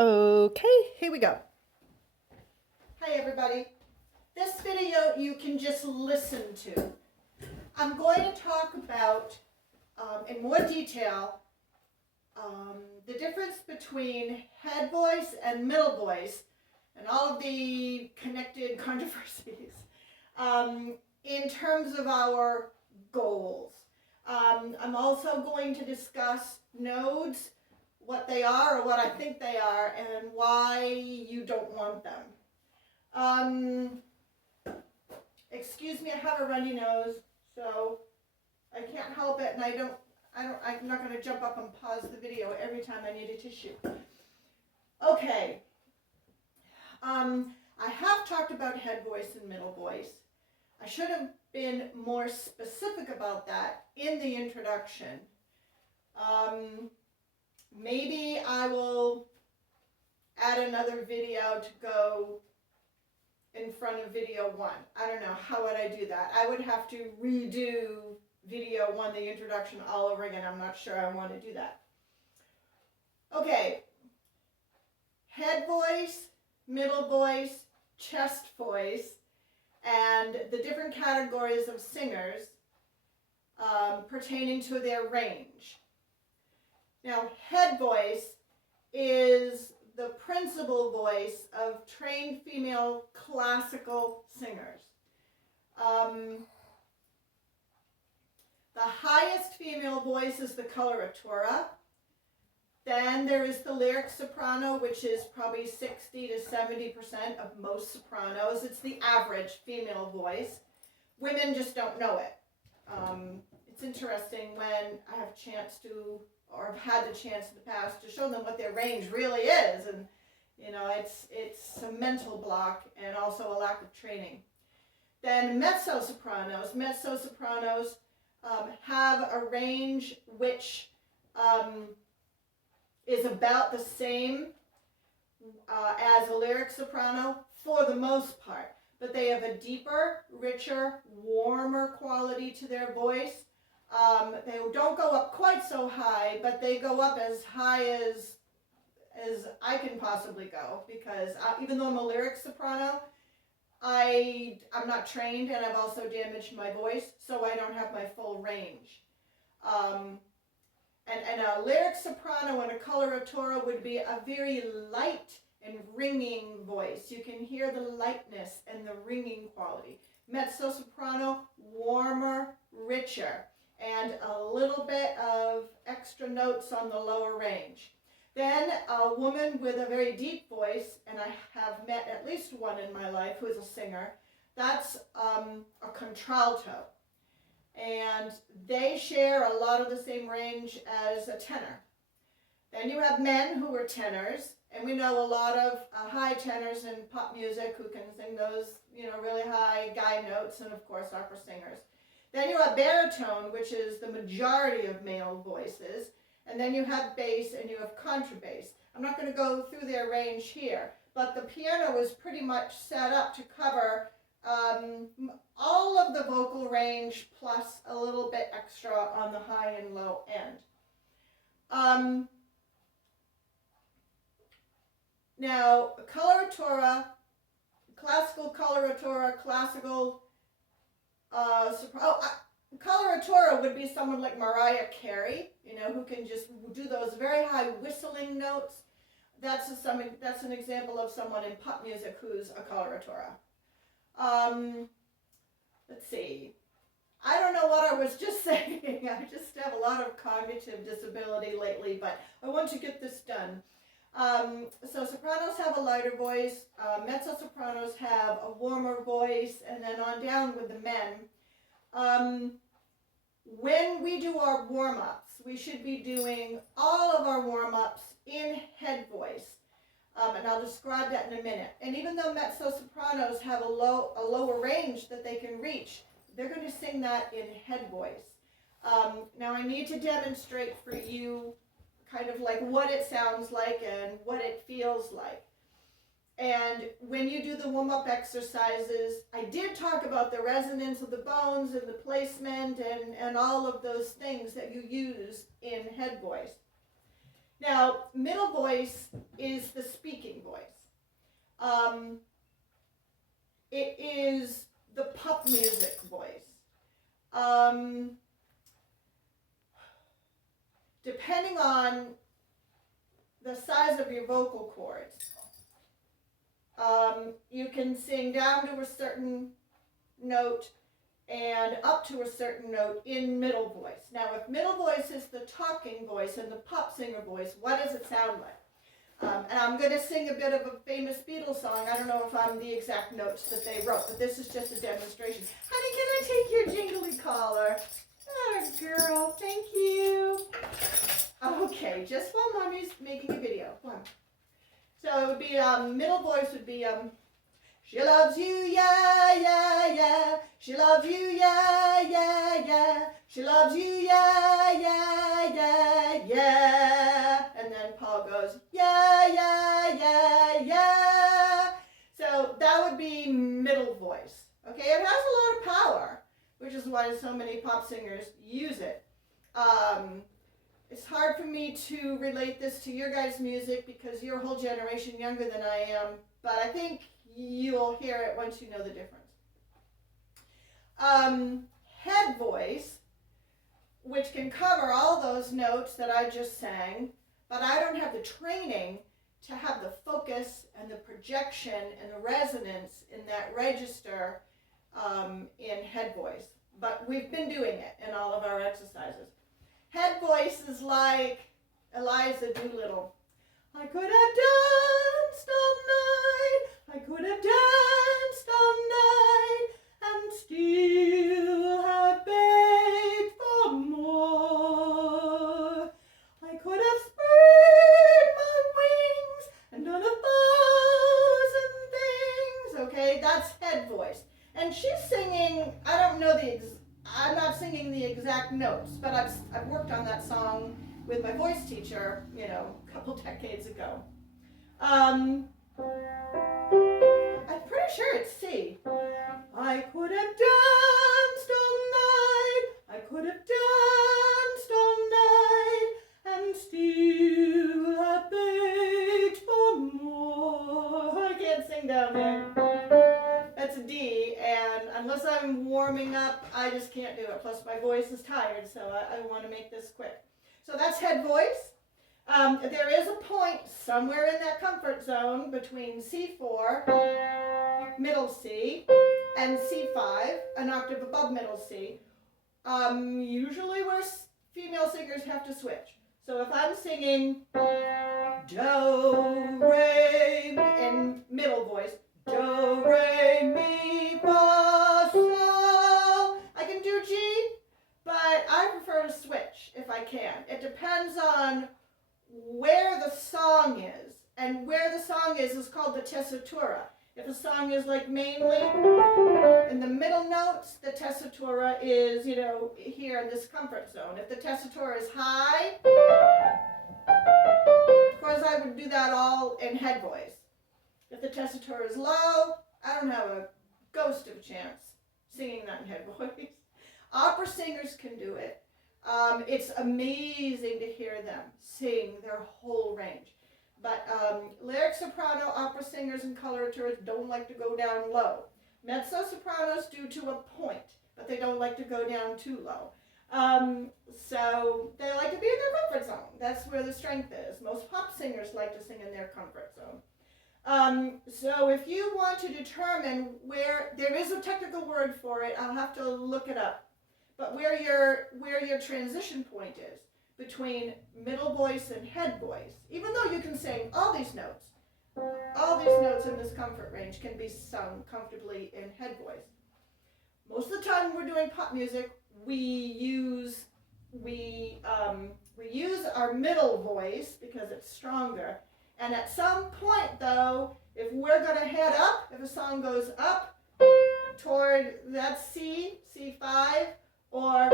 Okay, here we go. Hi everybody. This video you can just listen to. I'm going to talk about in more detail the difference between head voice and middle voice and all of the connected controversies in terms of our goals. I'm also going to discuss nodes, what they are or what I think they are, and why you don't want them. Excuse me, I have a runny nose, so I can't help it, and I'm not going to jump up and pause the video every time I need a tissue. Okay. I have talked about head voice and middle voice. I should have been more specific about that in the introduction. Maybe I will add another video to go in front of video 1. I don't know, how would I do that? I would have to redo video 1, the introduction, all over again. I'm not sure I want to do that. Okay, head voice, middle voice, chest voice, and the different categories of singers pertaining to their range. Now, head voice is the principal voice of trained female classical singers. The highest female voice is the coloratura. Then there is the lyric soprano, which is probably 60 to 70% of most sopranos. It's the average female voice. Women just don't know it. It's interesting when I have a chance to, or have had the chance in the past to show them what their range really is, and you know, it's a mental block and also a lack of training. Then mezzo-sopranos have a range which is about the same as a lyric soprano for the most part, but they have a deeper, richer, warmer quality to their voice. They don't go up quite so high, but they go up as high as I can possibly go, because even though I'm a lyric soprano, I'm not trained, and I've also damaged my voice, so I don't have my full range. And a lyric soprano and a coloratura would be a very light and ringing voice. You can hear the lightness and the ringing quality. Mezzo-soprano, warmer, richer, and a little bit of extra notes on the lower range. Then a woman with a very deep voice, and I have met at least one in my life who is a singer, that's a contralto. And they share a lot of the same range as a tenor. Then you have men who are tenors, and we know a lot of high tenors in pop music who can sing those, really high guy notes, and of course opera singers. Then you have baritone, which is the majority of male voices, and then you have bass and you have contrabass. I'm not going to go through their range here, but the piano is pretty much set up to cover all of the vocal range plus a little bit extra on the high and low end. Now, coloratura, classical coloratura, classical coloratura would be someone like Mariah Carey, who can just do those very high whistling notes. That's an example of someone in pop music who's a coloratura. Let's see. I don't know what I was just saying. I just have a lot of cognitive disability lately, but I want to get this done. So sopranos have a lighter voice, mezzo-sopranos have a warmer voice, and then on down with the men. When we do our warm-ups, we should be doing all of our warm-ups in head voice. And I'll describe that in a minute. And even though mezzo-sopranos have a lower range that they can reach, they're going to sing that in head voice. Now I need to demonstrate for you kind of like what it sounds like and what it feels like. And when you do the warm-up exercises, I did talk about the resonance of the bones and the placement and all of those things that you use in head voice. Now, middle voice is the speaking voice. It is the pop music voice. Depending on the size of your vocal cords, you can sing down to a certain note and up to a certain note in middle voice. Now, if middle voice is the talking voice and the pop singer voice, what does it sound like? And I'm going to sing a bit of a famous Beatles song. I don't know if I'm the exact notes that they wrote, but this is just a demonstration. Honey, can I take your jingly collar? Oh, girl, thank you. Okay, just while Mommy's making a video. One. So it would be, middle voice would be, she loves you, yeah, yeah, yeah. She loves you, yeah, yeah, yeah. She loves you, yeah, yeah, yeah, yeah. And then Paul goes, yeah, yeah, yeah, yeah. So that would be middle voice. Okay, it has a lot of power, which is why so many pop singers use it. It's hard for me to relate this to your guys' music because you're a whole generation younger than I am, but I think you'll hear it once you know the difference. Head voice, which can cover all those notes that I just sang, but I don't have the training to have the focus and the projection and the resonance in that register in head voice. But we've been doing it in all of our exercises. Head voice is like Eliza Doolittle. I could have danced all night, I could have danced all night, and still have begged for more. I could have spread my wings and done 1,000 things. Okay, that's head voice. And she's singing, I don't know I'm not singing the exact notes, but I've worked on that song with my voice teacher, a couple decades ago. I'm pretty sure it's C. I could have danced all night, I could have danced all night, and still have begged for more. I can't sing down there. That's a D, and unless I'm warming up, I just can't do it. Plus my voice is tired, so I want to make this quick. So that's head voice. There is a point somewhere in that comfort zone between C4, middle C, and C5, an octave above middle C. Usually where female singers have to switch. So if I'm singing do, re, mi, in middle voice, do, re, mi, fa, sol, I can do G, but I prefer to switch if I can. It depends on where the song is, and where the song is called the tessitura. If a song is like mainly in the middle notes, the tessitura is, here in this comfort zone. If the tessitura is high, of course I would do that all in head voice. If the tessitura is low, I don't have a ghost of a chance singing that in head voice. Opera singers can do it. It's amazing to hear them sing their whole range. But lyric soprano, opera singers, and coloraturists don't like to go down low. Mezzo sopranos do to a point, but they don't like to go down too low. So they like to be in their comfort zone. That's where the strength is. Most pop singers like to sing in their comfort zone. So if you want to determine where, there is a technical word for it, I'll have to look it up. But where your transition point is between middle voice and head voice, even though you can sing all these notes in this comfort range can be sung comfortably in head voice. Most of the time when we're doing pop music, we use our middle voice because it's stronger. And at some point though, if we're gonna head up, if a song goes up toward that C5, or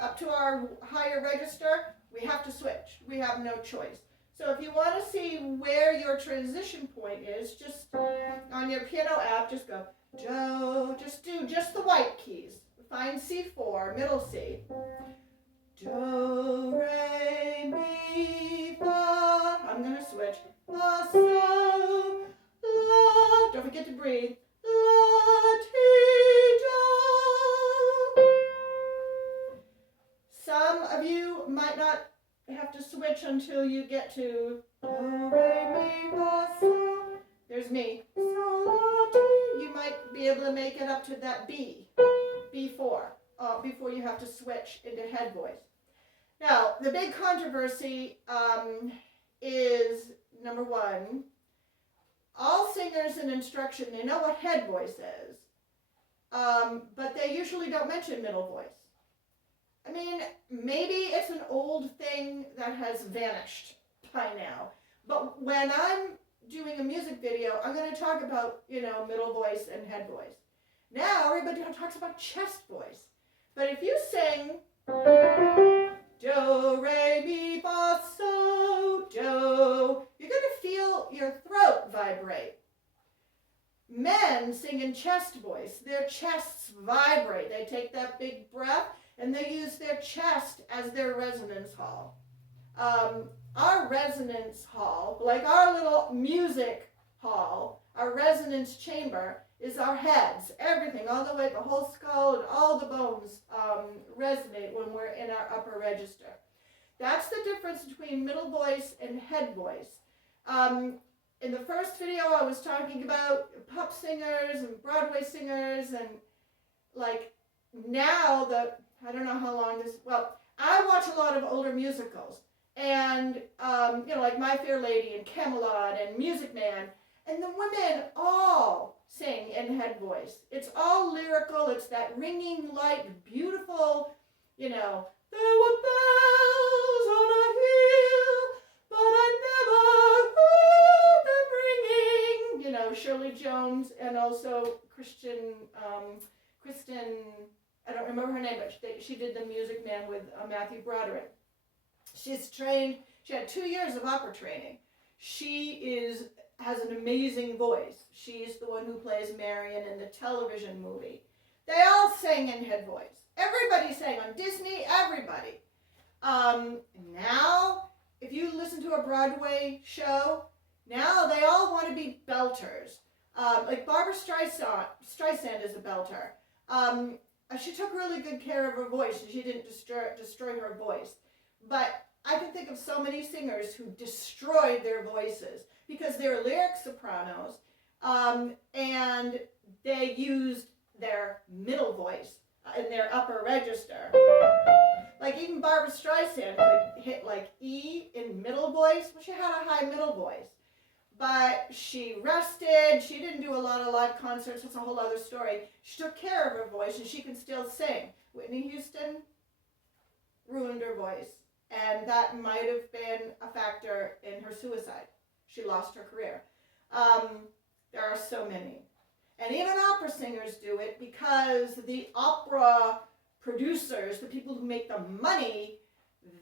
up to our higher register, we have to switch. We have no choice. So if you want to see where your transition point is, just on your piano app, just go do, just do just the white keys. Find C4, middle C. do, re, mi, fa. I'm going to switch. Fa, sol, la. Don't forget to breathe. La, ti, do. Some of you might not have to switch until you get to do, re, mi, fa, sol. There's me. Sol, la, ti. You might be able to make it up to that B, B4, before you have to switch into head voice. Now, the big controversy is, number one, all singers in instruction, they know what head voice is, but they usually don't mention middle voice. I mean, maybe it's an old thing that has vanished by now, but when I'm doing a music video, I'm going to talk about, middle voice and head voice. Now, everybody talks about chest voice. But if you sing do, re, mi, fa, sol, do, you're going to feel your throat vibrate. Men sing in chest voice. Their chests vibrate. They take that big breath and they use their chest as their resonance hall. Our resonance hall, like our little music hall, our resonance chamber, is our heads. Everything, all the way, the whole skull and all the bones resonate when we're in our upper register. That's the difference between middle voice and head voice. In the first video, I was talking about pop singers and Broadway singers, and like now, I don't know how long this, I watch a lot of older musicals, and like My Fair Lady and Camelot and Music Man, and the women all sing in head voice. It's all lyrical. It's that ringing, light, beautiful, there were bells on a hill, but I never heard them ringing. Shirley Jones, and also Kristen, I don't remember her name, but she did The Music Man with Matthew Broderick. She's trained, she had 2 years of opera training. She has an amazing voice. She's the one who plays Marion in the television movie. They all sang in head voice. Everybody sang on Disney, everybody. Now, if you listen to a Broadway show, now they all want to be belters. Like Barbra Streisand is a belter. She took really good care of her voice, and she didn't destroy her voice. But I can think of so many singers who destroyed their voices because they're lyric sopranos, and they used their middle voice in their upper register. Like even Barbra Streisand could hit like E in middle voice. Well, she had a high middle voice. But she rested. She didn't do a lot of live concerts. That's a whole other story. She took care of her voice, and she can still sing. Whitney Houston ruined her voice, and that might have been a factor in her suicide. She lost her career. There are so many. And even opera singers do it because the opera producers, the people who make the money,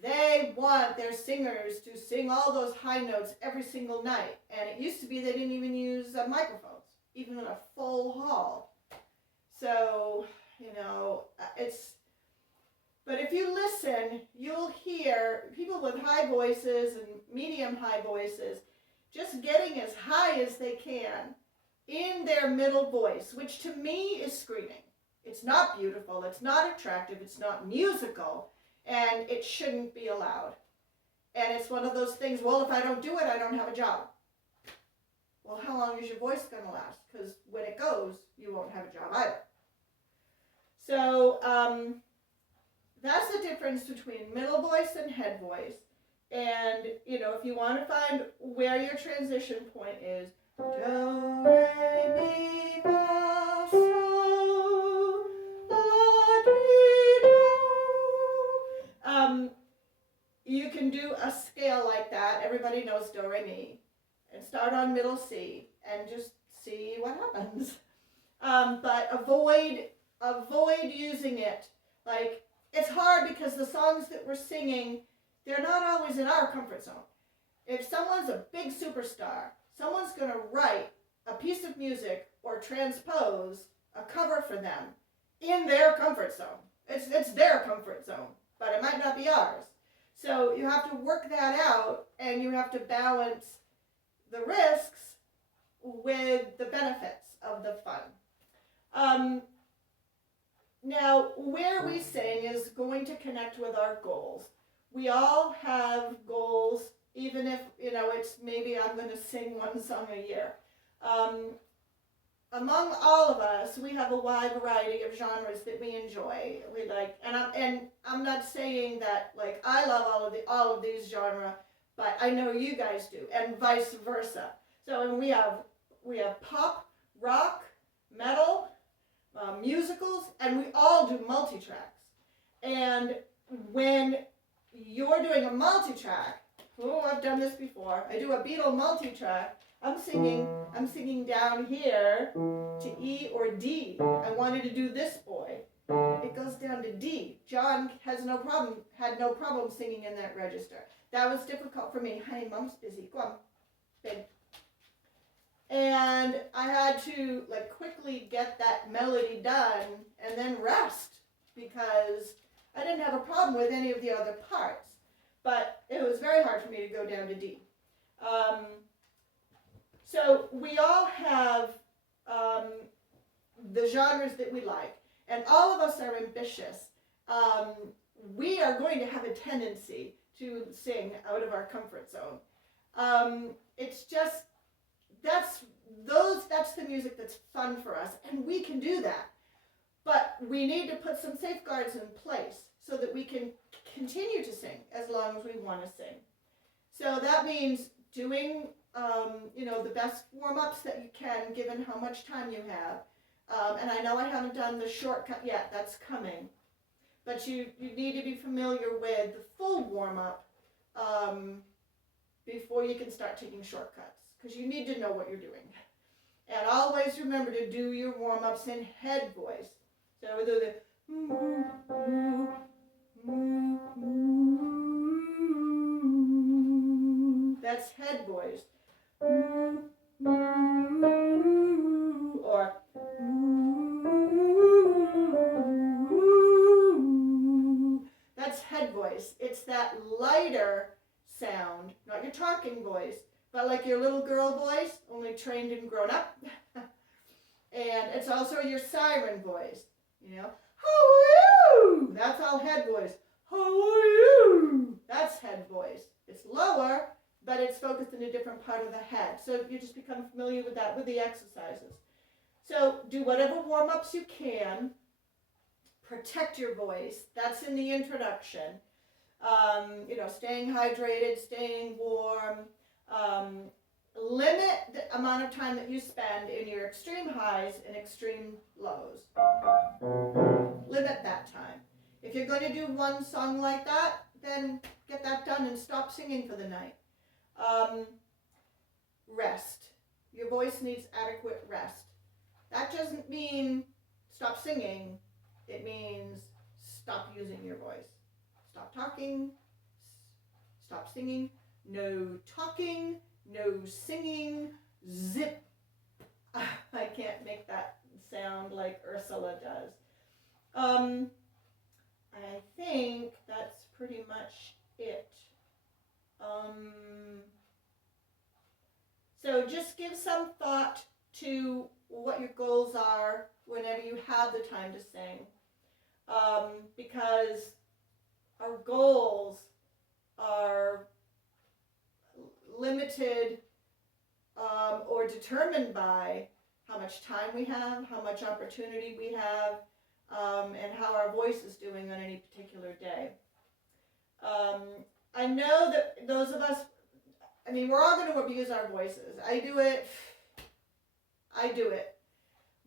they want their singers to sing all those high notes every single night. And it used to be they didn't even use microphones, even in a full hall. So, but if you listen, you'll hear people with high voices and medium high voices just getting as high as they can in their middle voice, which to me is screaming. It's not beautiful, it's not attractive, it's not musical, and it shouldn't be allowed. And it's one of those things, well, if I don't do it, I don't have a job. Well, how long is your voice going to last? Because when it goes, you won't have a job either. So that's the difference between middle voice and head voice. And, if you want to find where your transition point is, do, re, mi, fa, sol, la, ti, do. You can do a scale like that. Everybody knows do, re, mi. And start on middle C and just see what happens. But avoid using it. Like, it's hard because the songs that we're singing, they're not always in our comfort zone. If someone's a big superstar, someone's going to write a piece of music or transpose a cover for them in their comfort zone. It's their comfort zone. but it might not be ours. So you have to work that out, and you have to balance the risks with the benefits of the fun. Now, where we sing is going to connect with our goals. We all have goals, even if, it's maybe I'm going to sing one song a year. Among all of us, we have a wide variety of genres that we enjoy. We like, and I'm not saying that like I love all of these genres, but I know you guys do, and vice versa. So, and we have pop, rock, metal, musicals, and we all do multi-tracks. And when you're doing a multi-track, I've done this before. I do a Beatle multi-track. I'm singing down here to E or D. I wanted to do This Boy. It goes down to D. John had no problem singing in that register. That was difficult for me. Honey, Mom's busy. Go on, babe. And I had to quickly get that melody done and then rest, because I didn't have a problem with any of the other parts. But it was very hard for me to go down to D. So we all have the genres that we like, and all of us are ambitious. We are going to have a tendency to sing out of our comfort zone. It's just, that's the music that's fun for us, and we can do that. But we need to put some safeguards in place so that we can continue to sing as long as we want to sing. So that means doing the best warm-ups that you can, given how much time you have. And I know I haven't done the shortcut yet, that's coming. But you need to be familiar with the full warm-up before you can start taking shortcuts, because you need to know what you're doing. And always remember to do your warm-ups in head voice. So we do the that's head voice. Or that's head voice. It's that lighter sound, not your talking voice, but like your little girl voice, only trained and grown up. And it's also your siren voice, How are you? That's all head voice. How are you? That's head voice. It's lower, but it's focused in a different part of the head. So you just become familiar with that with the exercises. So do whatever warm-ups you can. Protect your voice. That's in the introduction. Staying hydrated, staying warm. Limit the amount of time that you spend in your extreme highs and extreme lows. Limit that time. If you're going to do one song like that, then get that done and stop singing for the night. Rest. Your voice needs adequate rest. That doesn't mean stop singing. It means stop using your voice. Stop talking. Stop singing. No talking. No singing. Zip. I can't make that sound like Ursula does. I think that's pretty much it. So just give some thought to what your goals are whenever you have the time to sing. Because our goals are limited or determined by how much time we have, how much opportunity we have, and how our voice is doing on any particular day. I know that those of us, we're all going to abuse our voices. I do it.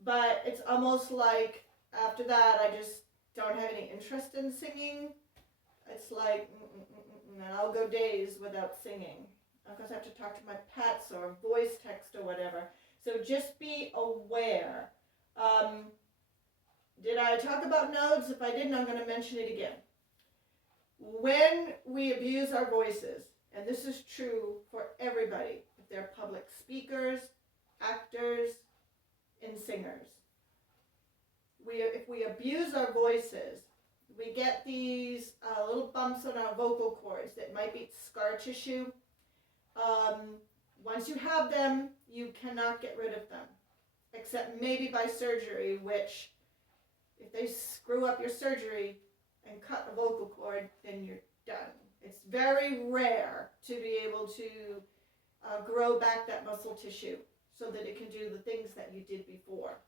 But it's almost like after that, I just don't have any interest in singing. It's like, and I'll go days without singing. Of course, I have to talk to my pets or voice text or whatever. So just be aware. Did I talk about nodes? If I didn't, I'm going to mention it again. When we abuse our voices, and this is true for everybody, if they're public speakers, actors, and singers, if we abuse our voices, we get these little bumps on our vocal cords that might be scar tissue. Once you have them, you cannot get rid of them, except maybe by surgery, which if they screw up your surgery and cut a vocal cord, then you're done. It's very rare to be able to grow back that muscle tissue so that it can do the things that you did before.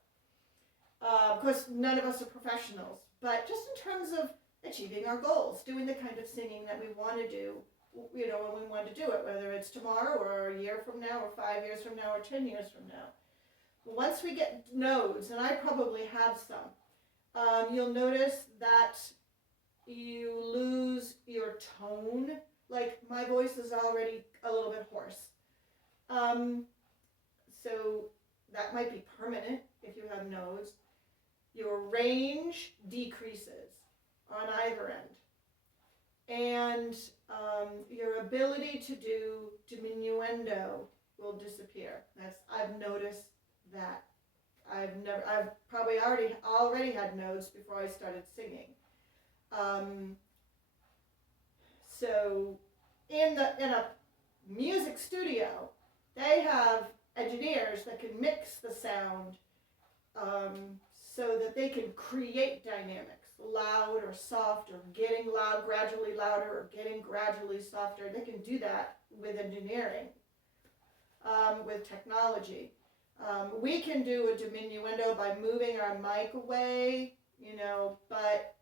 Of course, none of us are professionals, but just in terms of achieving our goals, doing the kind of singing that we want to do, when we want to do it, whether it's tomorrow or a year from now or 5 years from now or 10 years from now. Once we get nodes, and I probably have some, you'll notice that you lose your tone. Like, my voice is already a little bit hoarse. So that might be permanent if you have nodes. Your range decreases on either end. And your ability to do diminuendo will disappear. I've noticed that. I've probably already had nodes before I started singing. So in a music studio, they have engineers that can mix the sound so that they can create dynamics, loud or soft, or getting loud, gradually louder, or getting gradually softer. They can do that with engineering, with technology. We can do a diminuendo by moving our mic away, but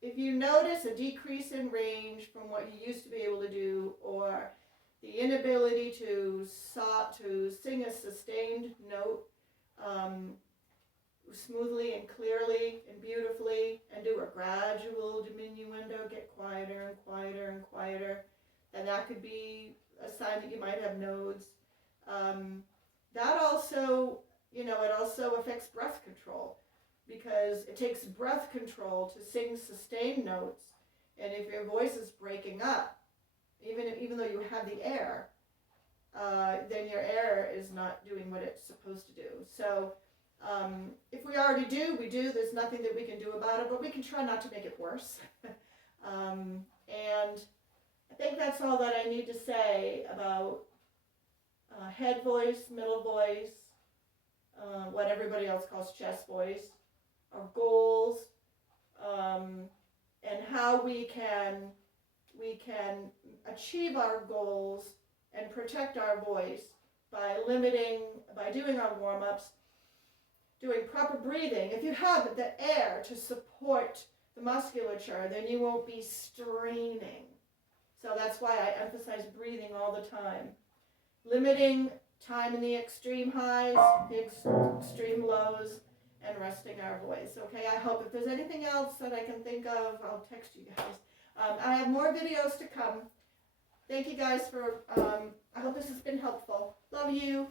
if you notice a decrease in range from what you used to be able to do, or the inability to sing a sustained note smoothly and clearly and beautifully, and do a gradual diminuendo, get quieter and quieter and quieter, then that could be a sign that you might have nodes. That also, it also affects breath control, because it takes breath control to sing sustained notes, and if your voice is breaking up, even though you have the air, then your air is not doing what it's supposed to do. So if we already do, we do. There's nothing that we can do about it, but we can try not to make it worse. And I think that's all that I need to say about head voice, middle voice, what everybody else calls chest voice, our goals, and how we can achieve our goals and protect our voice by doing our warm-ups, doing proper breathing. If you have the air to support the musculature, then you won't be straining. So that's why I emphasize breathing all the time. Limiting time in the extreme highs, the extreme lows, and resting our voice. Okay, I hope if there's anything else that I can think of, I'll text you guys. I have more videos to come. Thank you guys for, I hope this has been helpful. Love you.